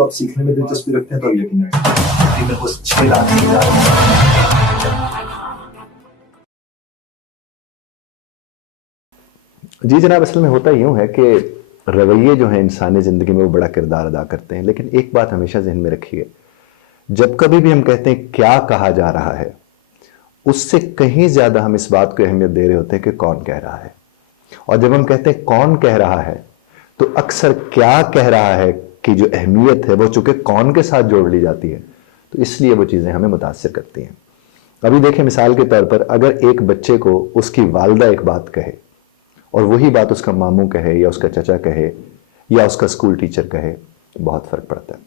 तो आप सीखने में दिलचस्पी रखते हैं तो अब यकीन तकरीबन उस 6 लाख से ज़्यादा। जी जनाब, असल में होता यूँ है कि रवैये जो हैं इंसानी ज़िंदगी में वो बड़ा किरदार अदा करते हैं। लेकिन एक बात हमेशा जहन में रखिए, जब कभी भी हम कहते हैं क्या कहा जा रहा है, उससे कहीं ज़्यादा हम इस बात को अहमियत दे रहे होते हैं कि कौन कह रहा है। और जब हम कहते हैं कौन कह रहा है, तो अक्सर क्या कह रहा है कि जो अहमियत है वो चूँकि कौन के साथ जोड़ ली जाती है, तो इसलिए वो चीज़ें हमें मुतासिर करती हैं। अभी देखें, मिसाल के तौर पर अगर एक बच्चे को उसकी वालदा एक बात कहे और वही बात उसका मामू कहे या उसका चचा कहे या उसका स्कूल टीचर कहे, बहुत फ़र्क पड़ता है।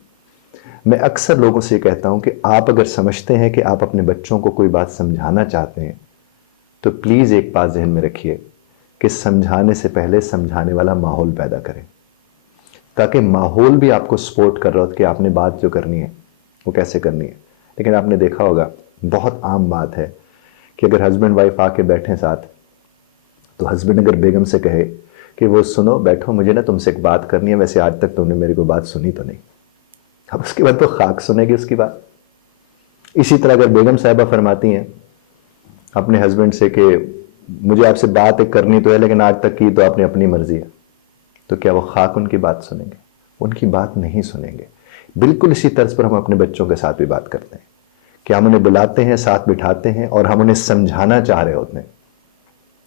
मैं अक्सर लोगों से कहता हूं कि आप अगर समझते हैं कि आप अपने बच्चों को कोई बात समझाना चाहते हैं, तो प्लीज़ एक बात जहन में रखिए कि समझाने से पहले समझाने वाला माहौल पैदा करें, ताकि माहौल भी आपको सपोर्ट कर रहा हो कि आपने बात जो करनी है वो कैसे करनी है। लेकिन आपने देखा होगा, बहुत आम बात है कि अगर हस्बैंड वाइफ आके बैठें साथ, तो हस्बैंड अगर बेगम से कहे कि वो सुनो बैठो, मुझे ना तुमसे एक बात करनी है, वैसे आज तक तुमने मेरी कोई बात सुनी तो नहीं। अब उसके बाद तो खाक सुनेगी उसकी बात। इसी तरह अगर बेगम साहिबा फरमाती हैं अपने हस्बैंड से कि मुझे आपसे बात एक करनी तो है लेकिन आज तक की तो आपने अपनी मर्जी है, तो क्या वो खाक उनकी बात सुनेंगे? उनकी बात नहीं सुनेंगे। बिल्कुल इसी तर्ज पर हम अपने बच्चों के साथ भी बात करते हैं कि हम उन्हें बुलाते हैं, साथ बिठाते हैं और हम उन्हें समझाना चाह रहे होते हैं,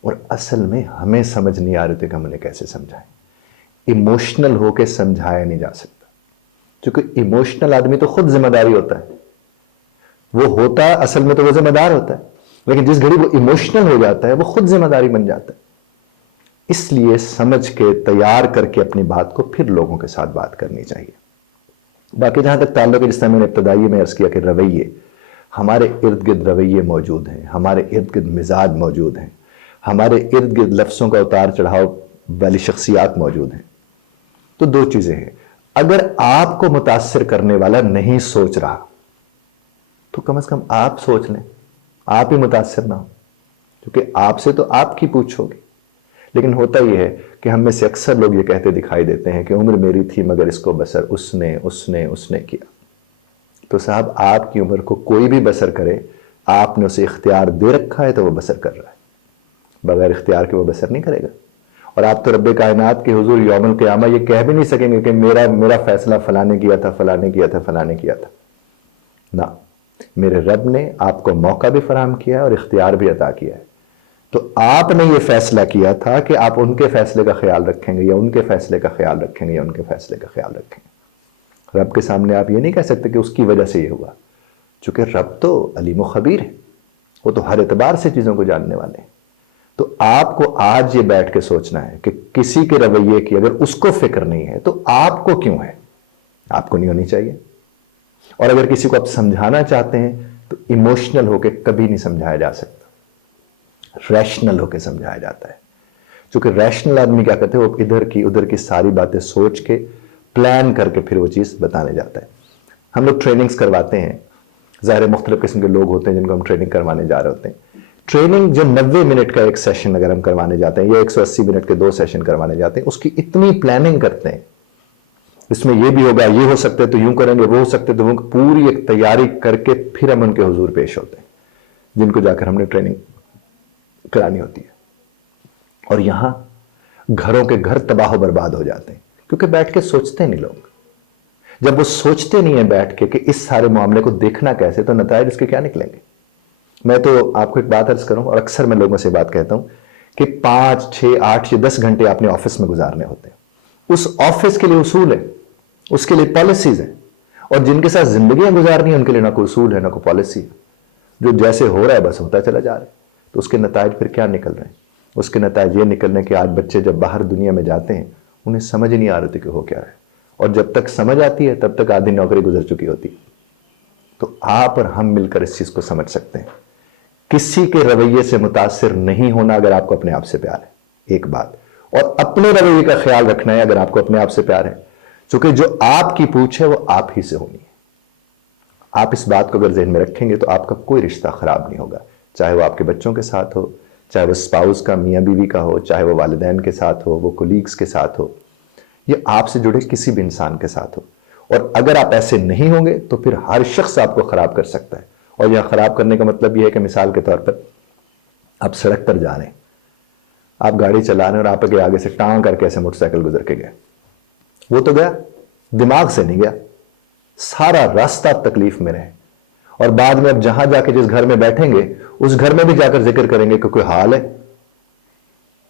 और असल में हमें समझ नहीं आ रही थी कि हम उन्हें कैसे समझाएं। इमोशनल होकर समझाया नहीं जा सकता, क्योंकि इमोशनल आदमी तो खुद जिम्मेदारी होता है, वो होता है असल में तो वो जिम्मेदार होता है, लेकिन जिस घड़ी वो इमोशनल हो जाता है वो खुद जिम्मेदारी बन जाता है। इसलिए समझ के तैयार करके अपनी बात को फिर लोगों के साथ बात करनी चाहिए। बाकी जहां तक ताल्लुक है, जिस तरह मैंने इब्तदाई में अर्ज किया कि रवैये, हमारे इर्द गिर्द रवैये मौजूद हैं, हमारे इर्द गिर्द मिजाज मौजूद हैं, हमारे इर्द गिर्द लफ्ज़ों का उतार चढ़ाव वाली शख्सियात मौजूद हैं। तो दो चीज़ें हैं, अगर आपको मुतासिर करने वाला नहीं सोच रहा तो कम से कम आप सोच लें, आप ही मुतासिर ना हो, क्योंकि आपसे तो आपकी पूछ होगी। लेकिन होता यह है कि हम में से अक्सर लोग ये कहते दिखाई देते हैं कि उम्र मेरी थी मगर इसको बसर उसने उसने उसने किया। तो साहब, आपकी उम्र को कोई भी बसर करे, आपने उसे इख्तियार दे रखा है तो वो बसर कर रहा है, बगैर इख्तियार के वो बसर नहीं करेगा। और आप तो रब्बे कायनात के हुजूर यौमुल क़ियामा ये कह भी नहीं सकेंगे कि मेरा फैसला फलाने किया था, फलाने किया था, फलाने किया था। ना, मेरे रब ने आपको मौका भी फराहम किया और इख्तियार भी अता किया है। तो आपने ये फैसला किया था कि आप उनके फैसले का ख्याल रखेंगे या उनके फैसले का ख्याल रखेंगे या उनके फैसले का ख्याल रखेंगे। रब के सामने आप ये नहीं कह सकते कि उसकी वजह से ये हुआ, चूंकि रब तो अलीम व खबीर है, वो तो हर एतबार से चीज़ों को जानने वाले हैं। तो आपको आज ये बैठ के सोचना है कि किसी के रवैये की अगर उसको फिक्र नहीं है तो आपको क्यों है? आपको नहीं होनी चाहिए। और अगर किसी को आप समझाना चाहते हैं तो इमोशनल होकर कभी नहीं समझाया जा सकता, रैशनल होकर समझाया जाता है। क्योंकि रैशनल आदमी क्या करते हैं, वो इधर की उधर की सारी बातें सोच के प्लान करके फिर वो चीज़ बताने जाता है। हम लोग ट्रेनिंग्स करवाते हैं, ज़ाहिर मुख्तलिफ किस्म के लोग होते हैं जिनको हम ट्रेनिंग करवाने जा रहे होते हैं। ट्रेनिंग जो 90 मिनट का एक सेशन अगर हम करवाने जाते हैं या 180 मिनट के 2 सेशन करवाने जाते हैं, उसकी इतनी प्लानिंग करते हैं, इसमें ये भी होगा, ये हो सकते तो यूं करेंगे, वो हो सकते तो वो, पूरी एक तैयारी करके फिर हम उनके हुजूर पेश होते हैं जिनको जाकर हमने ट्रेनिंग करानी होती है। और यहां घरों के घर तबाह बर्बाद हो जाते हैं, क्योंकि बैठ के सोचते नहीं लोग। जब वो सोचते नहीं है बैठ के कि इस सारे मामले को देखना कैसे, तो नतीजे इसके क्या निकलेंगे। मैं तो आपको एक बात अर्ज करूं, और अक्सर मैं लोगों से बात कहता हूं कि 5, 6, 8 या 10 घंटे आपने ऑफिस में गुजारने होते हैं। उस ऑफिस के लिए उसूल है, उसके लिए पॉलिसीज हैं, और जिनके साथ जिंदगियां गुजारनी है उनके लिए ना कोई उसूल है ना कोई पॉलिसी है। जो जैसे हो रहा है बस होता चला जा रहा है। तो उसके नतीजे फिर क्या निकल रहे हैं? उसके नतीजे ये निकल रहे हैं कि आज बच्चे जब बाहर दुनिया में जाते हैं उन्हें समझ नहीं आ रही थी कि हो क्या है, और जब तक समझ आती है तब तक आधी नौकरी गुजर चुकी होती है। तो आप और हम मिलकर इस चीज को समझ सकते हैं। किसी के रवैये से मुतासिर नहीं होना अगर आपको अपने आप से प्यार है, एक बात, और अपने रवैये का ख्याल रखना है अगर आपको अपने आप से प्यार है, क्योंकि जो आपकी पूछ है वो आप ही से होनी है। आप इस बात को अगर जहन में रखेंगे तो आपका कोई रिश्ता खराब नहीं होगा, चाहे वो आपके बच्चों के साथ हो, चाहे वो स्पाउस का, मियाँ बीवी का हो, चाहे वो वालिदैन के साथ हो, वो कोलीग्स के साथ हो, या आपसे जुड़े किसी भी इंसान के साथ हो। اور اگر آپ ایسے نہیں ہوں گے تو پھر ہر شخص آپ کو خراب کر سکتا ہے. اور یہاں خراب کرنے کا مطلب یہ ہے کہ مثال کے طور پر آپ سڑک پر جا رہے ہیں, آپ گاڑی چلا رہے ہیں اور آپ کے آگے سے ٹانگ کر کے ایسے موٹر سائیکل گزر کے گئے, وہ تو گیا, دماغ سے نہیں گیا, سارا راستہ آپ تکلیف میں رہے, اور بعد میں اب جہاں جا کے جس گھر میں بیٹھیں گے اس گھر میں بھی جا کر ذکر کریں گے کہ کوئی حال ہے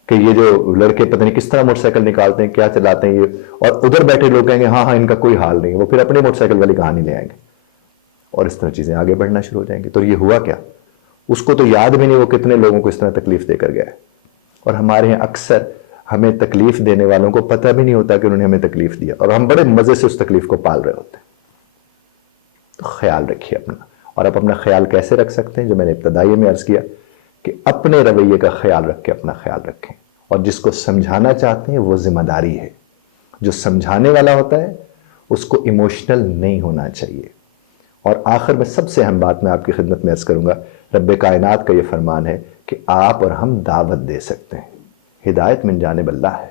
کہ یہ جو لڑکے پتہ نہیں کس طرح موٹر سائیکل نکالتے ہیں, کیا چلاتے ہیں یہ, اور ادھر بیٹھے لوگ کہیں گے ہاں ان کا کوئی حال نہیں, وہ پھر اپنی موٹر سائیکل والی کہانی لے آئیں گے, اور اس طرح چیزیں آگے بڑھنا شروع ہو جائیں گی. تو یہ ہوا کیا, اس کو تو یاد بھی نہیں وہ کتنے لوگوں کو اس طرح تکلیف دے کر گیا ہے. اور ہمارے یہاں اکثر ہمیں تکلیف دینے والوں کو پتہ بھی نہیں ہوتا کہ انہوں نے ہمیں تکلیف دیا, اور ہم بڑے مزے سے اس تکلیف کو پال رہے ہوتے ہیں. تو خیال رکھیے اپنا. اور آپ اپنا خیال کیسے رکھ سکتے ہیں, جو میں نے ابتدائی میں عرض کیا کہ اپنے رویے کا خیال رکھ کے اپنا خیال رکھیں, اور جس کو سمجھانا چاہتے ہیں وہ ذمہ داری ہے. جو سمجھانے والا ہوتا ہے اس کو ایموشنل نہیں ہونا چاہیے. اور آخر میں سب سے اہم بات میں آپ کی خدمت میں عرض کروں گا, رب کائنات کا یہ فرمان ہے کہ آپ اور ہم دعوت دے سکتے ہیں, ہدایت من جانب اللہ ہے.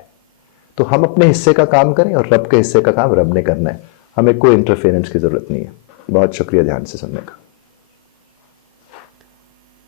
تو ہم اپنے حصے کا کام کریں اور رب کے حصے کا کام رب نے کرنا ہے, ہمیں کوئی انٹرفیرنس کی ضرورت نہیں ہے. بہت شکریہ دھیان سے سننے کا.